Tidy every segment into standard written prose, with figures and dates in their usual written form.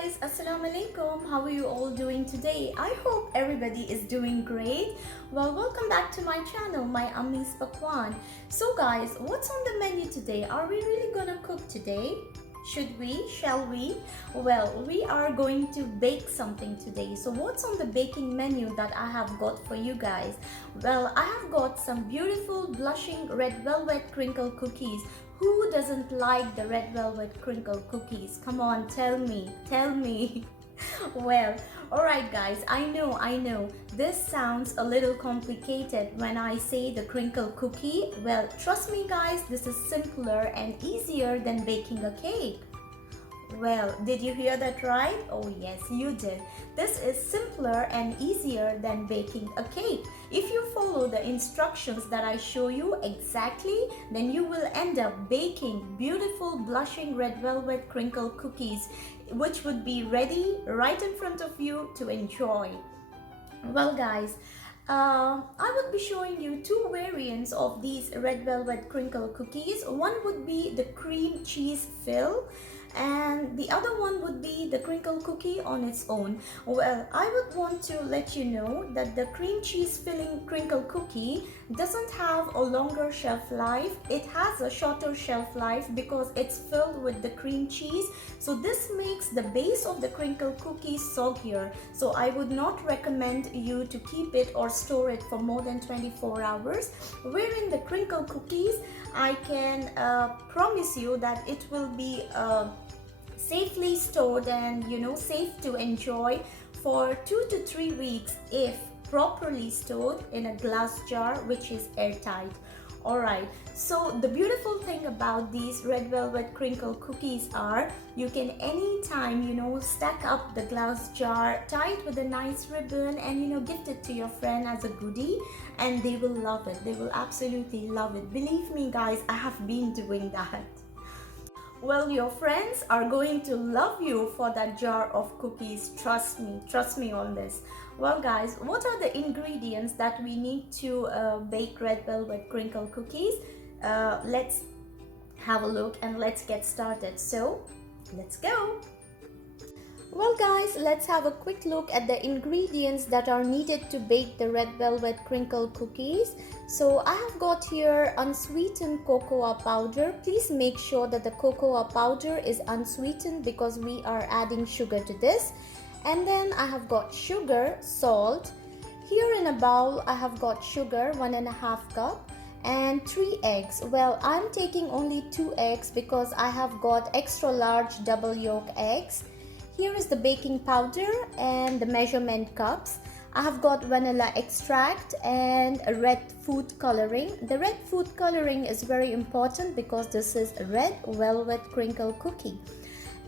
guys, Assalamu alaikum. How are you all doing today? I hope everybody is doing great. Well, welcome back to my channel, my Ammis Pakwaan. So guys, what's on the menu today? Are we really gonna cook today? Should we? Shall we? Well, we are going to bake something today. So what's on the baking menu that I have got for you guys? Well, I have got some beautiful blushing red velvet crinkle cookies. Who doesn't like the red velvet crinkle cookies? Come on, tell me, tell me. Well, alright guys, I know, this sounds a little complicated when I say the crinkle cookie. Well, trust me guys, this is simpler and easier than baking a cake. Well, did you hear that right? Oh yes, you did. This is simpler and easier than baking a cake. If you follow the instructions that I show you exactly, then you will end up baking beautiful blushing red velvet crinkle cookies, which would be ready right in front of you to enjoy. Well guys, I would be showing you two variants of these red velvet crinkle cookies. One would be the cream cheese fill and the other one would be the crinkle cookie on its own. Well, I would want to let you know that the cream cheese filling crinkle cookie doesn't have a longer shelf life. It has a shorter shelf life because it's filled with the cream cheese. So this makes the base of the crinkle cookie soggier. So I would not recommend you to keep it or store it for more than 24 hours. Wherein the crinkle cookies, I can promise you that it will be safely stored and safe to enjoy for 2 to 3 weeks if properly stored in a glass jar which is airtight. Alright, so the beautiful thing about these red velvet crinkle cookies are you can anytime stack up the glass jar, tie it with a nice ribbon and gift it to your friend as a goodie, and they will love it. They will absolutely love it. Believe me guys, I have been doing that. Well, your friends are going to love you for that jar of cookies. Trust me on this. Well guys, what are the ingredients that we need to bake red velvet crinkle cookies? Let's have a look and let's get started. So let's go. Well guys, let's have a quick look at the ingredients that are needed to bake the red velvet crinkle cookies. So I have got here unsweetened cocoa powder. Please make sure that the cocoa powder is unsweetened because we are adding sugar to this. And then I have got sugar, salt. Here in a bowl I have got sugar, 1.5 cup, and 3 eggs. Well, I'm taking only 2 eggs because I have got extra large double yolk eggs. Here is the baking powder and the measurement cups. I have got vanilla extract and a red food coloring. The red food coloring is very important because this is a red velvet crinkle cookie.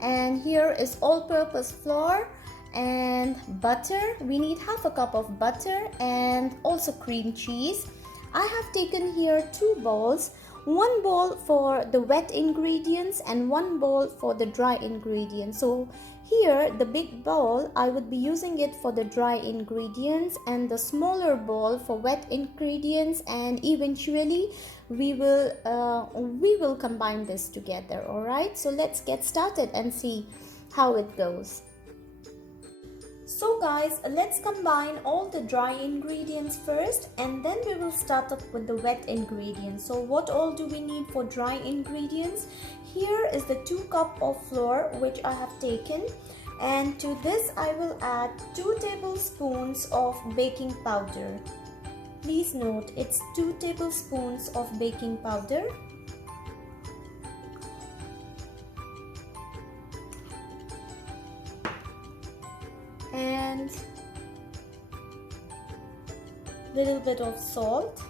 And here is all-purpose flour and butter. We need 1/2 cup of butter and also cream cheese. I have taken here 2 bowls. One bowl for the wet ingredients and one bowl for the dry ingredients. So here the big bowl I would be using it for the dry ingredients and the smaller bowl for wet ingredients, and eventually we will combine this together. All right, so let's get started and see how it goes. So guys, let's combine all the dry ingredients first and then we will start up with the wet ingredients. So what all do we need for dry ingredients? Here is the 2 cup of flour which I have taken, and to this I will add 2 tablespoons of baking powder. Please note it's 2 tablespoons of baking powder. And little bit of salt,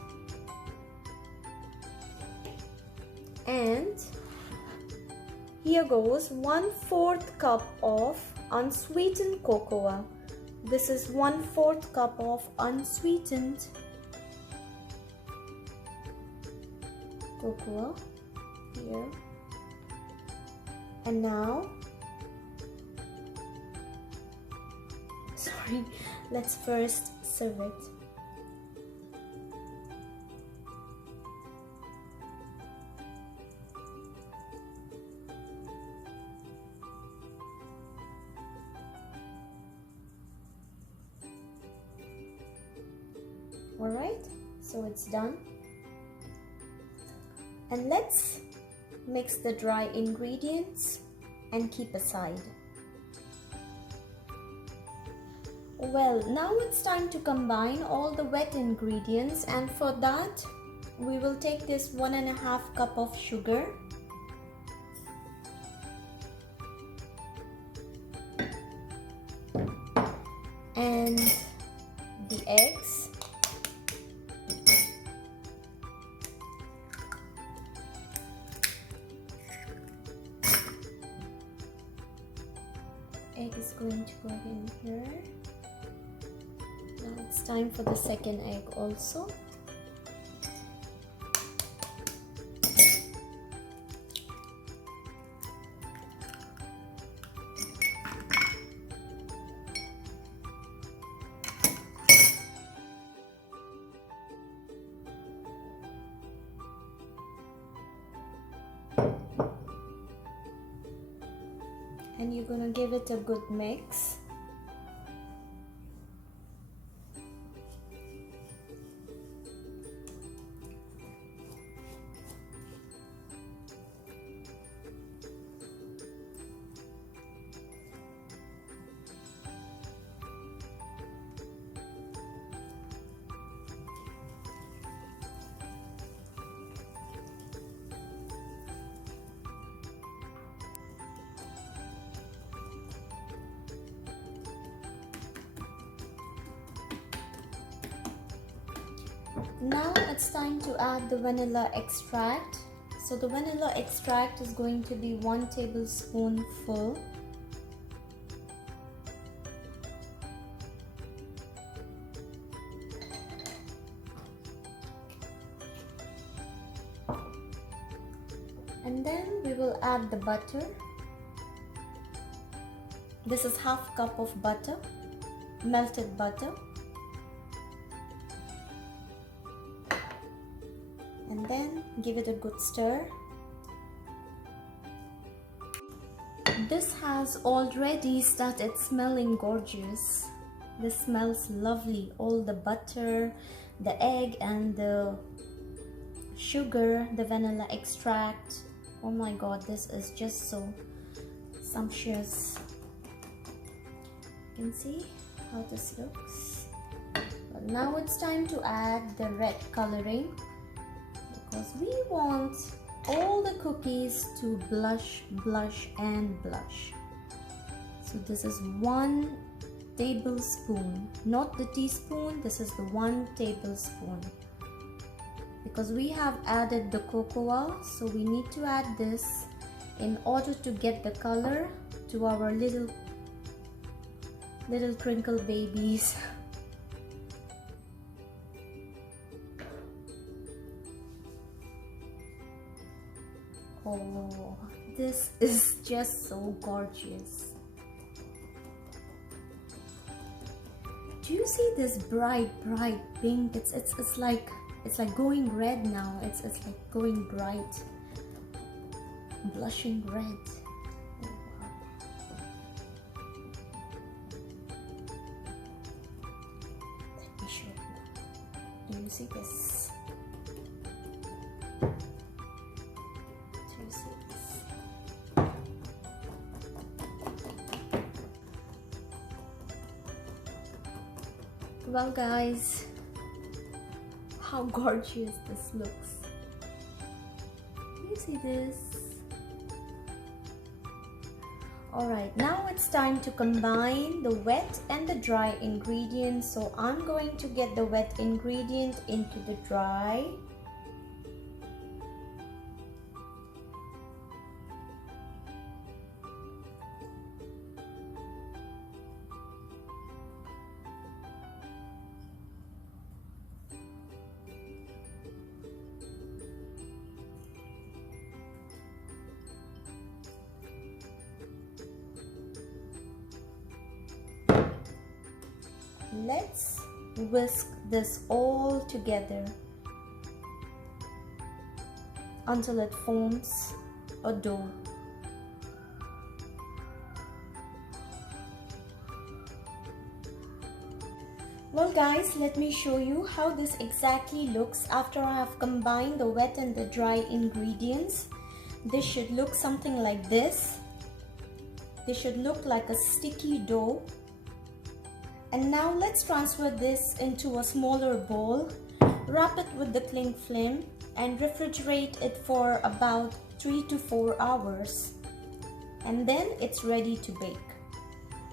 and here goes 1/4 cup of unsweetened cocoa. This is 1/4 cup of unsweetened cocoa here. And now let's first serve it. Alright, so it's done. And let's mix the dry ingredients and keep aside. Well, now it's time to combine all the wet ingredients, and for that we will take this 1.5 cup of sugar, and the eggs, egg is going to go in here. Now it's time for the second egg also. And you're gonna give it a good mix. Now it's time to add the vanilla extract. So the vanilla extract is going to be 1 tablespoon full. And then we will add the butter. This is 1/2 cup of butter, melted butter. And then give it a good stir. This has already started smelling gorgeous. This smells lovely. All the butter, the egg, and the sugar, the vanilla extract. Oh my god, this is just so sumptuous. You can see how this looks. But now it's time to add the red coloring, because we want all the cookies to blush, blush, and blush. So this is 1 tablespoon, not the teaspoon, this is the 1 tablespoon. Because we have added the cocoa, so we need to add this in order to get the color to our little crinkle babies. Oh, this is just so gorgeous. Do you see this bright pink? It's like going red now. It's like going bright, blushing red. Oh, wow. Let me show you. Do you see this? Well guys, how gorgeous this looks. Can you see this? Alright, now it's time to combine the wet and the dry ingredients. So I'm going to get the wet ingredient into the dry. Let's whisk this all together until it forms a dough. Well guys, let me show you how this exactly looks after I have combined the wet and the dry ingredients. This should look something like this. This should look like a sticky dough. And now let's transfer this into a smaller bowl. Wrap it with the cling film and refrigerate it for about 3 to 4 hours. And then it's ready to bake.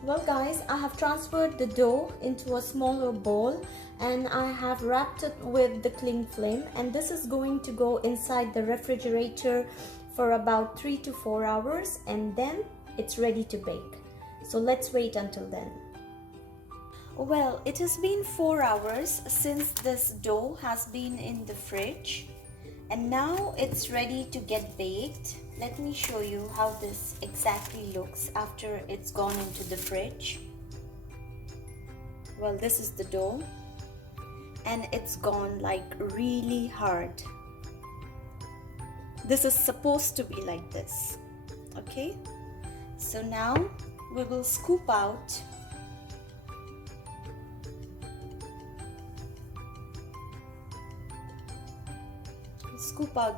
Well guys, I have transferred the dough into a smaller bowl and I have wrapped it with the cling film, and this is going to go inside the refrigerator for about 3 to 4 hours, and then it's ready to bake. So let's wait until then. Well, it has been 4 hours since this dough has been in the fridge, and now it's ready to get baked. Let me show you how this exactly looks after it's gone into the fridge. Well, this is the dough and it's gone like really hard. This is supposed to be like this. Okay, so now we will scoop out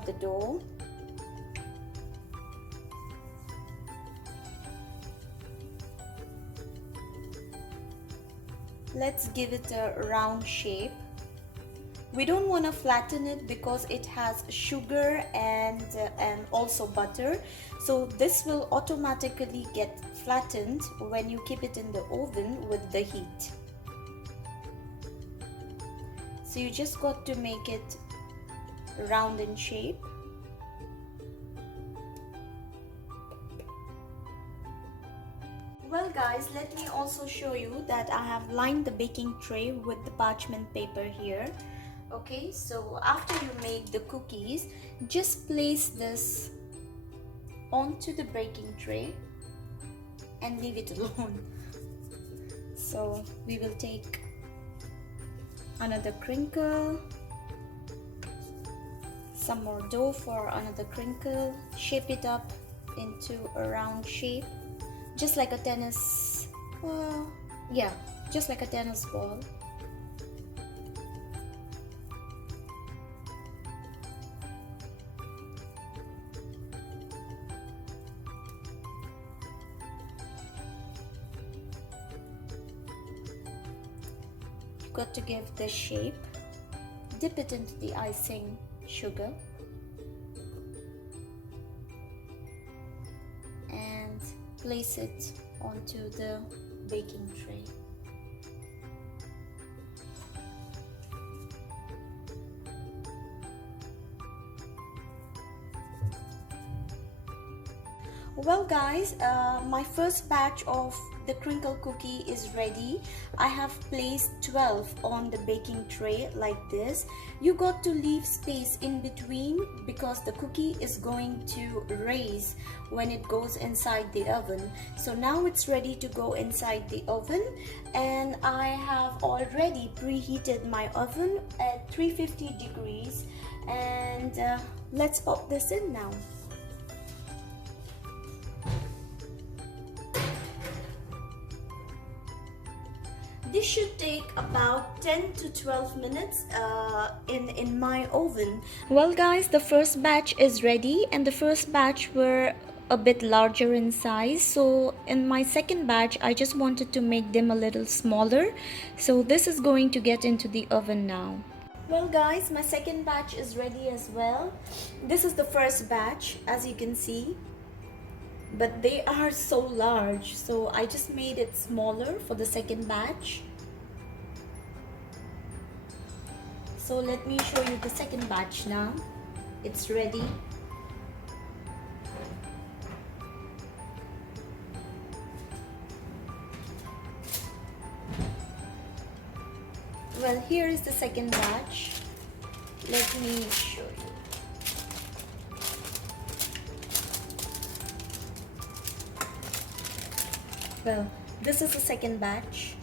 the dough. Let's give it a round shape. We don't want to flatten it because it has sugar and also butter, so this will automatically get flattened when you keep it in the oven with the heat. So you just got to make it round in shape. Well guys, let me also show you that I have lined the baking tray with the parchment paper here. Okay, so after you make the cookies, just place this onto the baking tray and leave it alone. So we will take another crinkle, some more dough for another crinkle, shape it up into a round shape, just like a tennis, just like a tennis ball. You've got to give this shape, dip it into the icing sugar, and place it onto the baking tray. Well guys, my first batch of the crinkle cookie is ready. I have placed 12 on the baking tray like this. You got to leave space in between because the cookie is going to raise when it goes inside the oven. So now it's ready to go inside the oven, and I have already preheated my oven at 350 degrees, and let's pop this in now. This should take about 10 to 12 minutes in my oven. Well guys, the first batch is ready, and the first batch were a bit larger in size. So in my second batch, I just wanted to make them a little smaller. So this is going to get into the oven now. Well guys, my second batch is ready as well. This is the first batch, as you can see. But they are so large, so I just made it smaller for the second batch. So let me show you the second batch now. It's ready. Well, here is the second batch. Let me show you. Well, this is the second batch.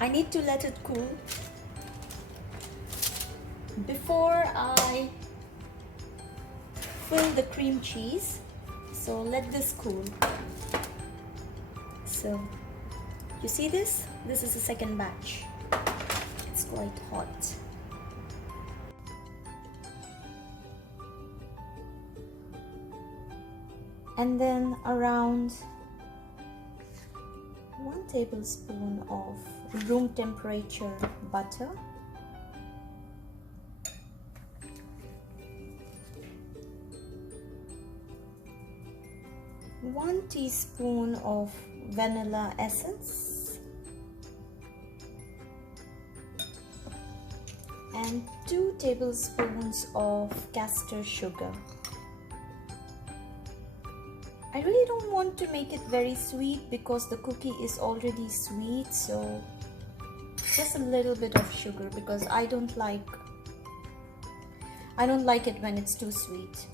I need to let it cool before I fill the cream cheese. So let this cool. So you see this? This is the second batch. It's quite hot. And then around 1 tablespoon of room temperature butter. 1 teaspoon of vanilla essence and 2 tablespoons of castor sugar. I really don't want to make it very sweet because the cookie is already sweet, so just a little bit of sugar because I don't like it when it's too sweet.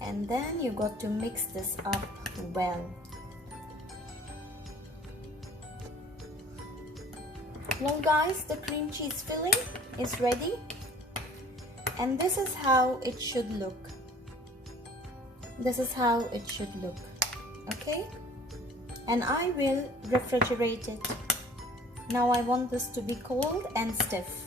And then you got to mix this up well. Well guys, the cream cheese filling is ready, and this is how it should look. This is how it should look. Okay, and I will refrigerate it. Now I want this to be cold and stiff.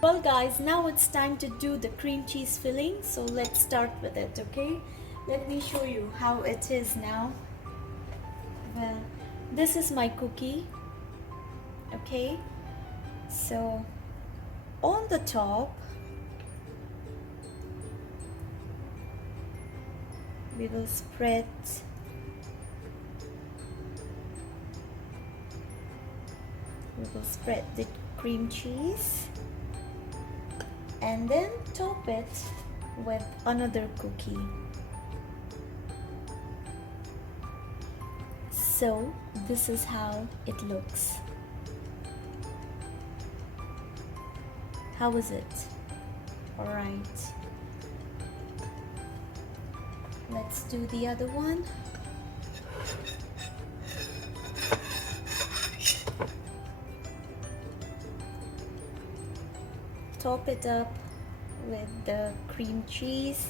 Well guys, now it's time to do the cream cheese filling, so let's start with it. Okay, let me show you how it is now. Well, this is my cookie. Okay, so on the top we will spread the cream cheese and then top it with another cookie. So this is how it looks. How is it? All right. Let's do the other one. Top it up with the cream cheese.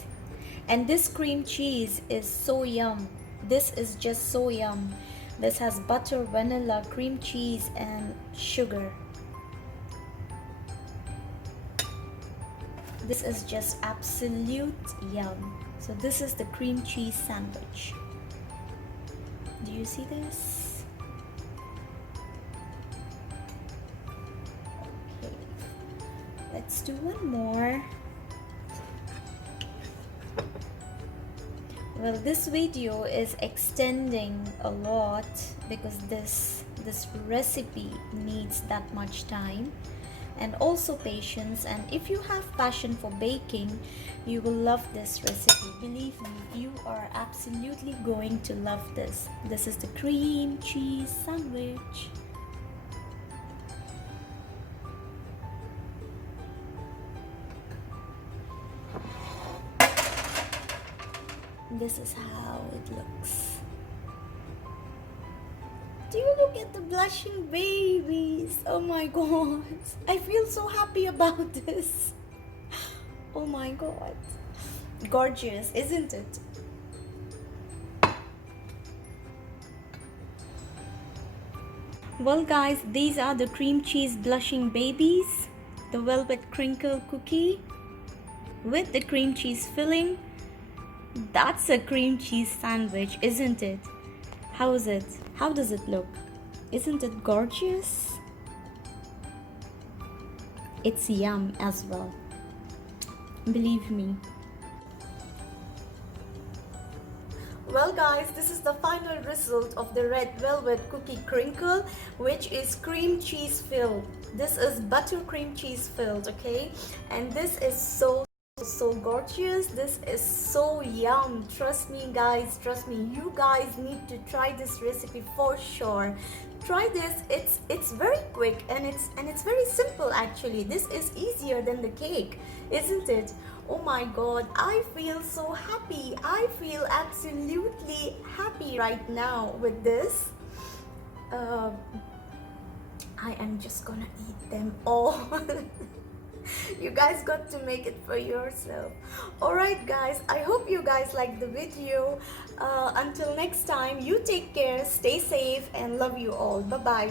And this cream cheese is so yum. This is just so yum. This has butter, vanilla, cream cheese, and sugar. This is just absolute yum. So this is the cream cheese sandwich. Do you see this? Okay. Let's do one more. Well, this video is extending a lot because this recipe needs that much time and also patience, and if you have passion for baking, you will love this recipe. Believe me, you are absolutely going to love this. This is the cream cheese sandwich. This is how it looks. Do you look at the blushing babies? Oh my god, I feel so happy about this. Oh my god, gorgeous, isn't it? Well guys, these are the cream cheese blushing babies, the velvet crinkle cookie with the cream cheese filling. That's a cream cheese sandwich, isn't it? How is it? How does it look? Isn't it gorgeous? It's yum as well. Believe me. Well guys, this is the final result of the red velvet cookie crinkle, which is cream cheese filled. This is butter cream cheese filled, okay? And this is so gorgeous. This is so yum. Trust me guys, trust me, you guys need to try this recipe for sure. Try this. It's very quick and it's very simple actually. This is easier than the cake, isn't it? Oh my god, I feel so happy. I feel absolutely happy right now with this. I am just gonna eat them all. You guys got to make it for yourself. Alright guys, I hope you guys guys liked the video. Until next time, you take care, stay safe, and love you all. Bye bye.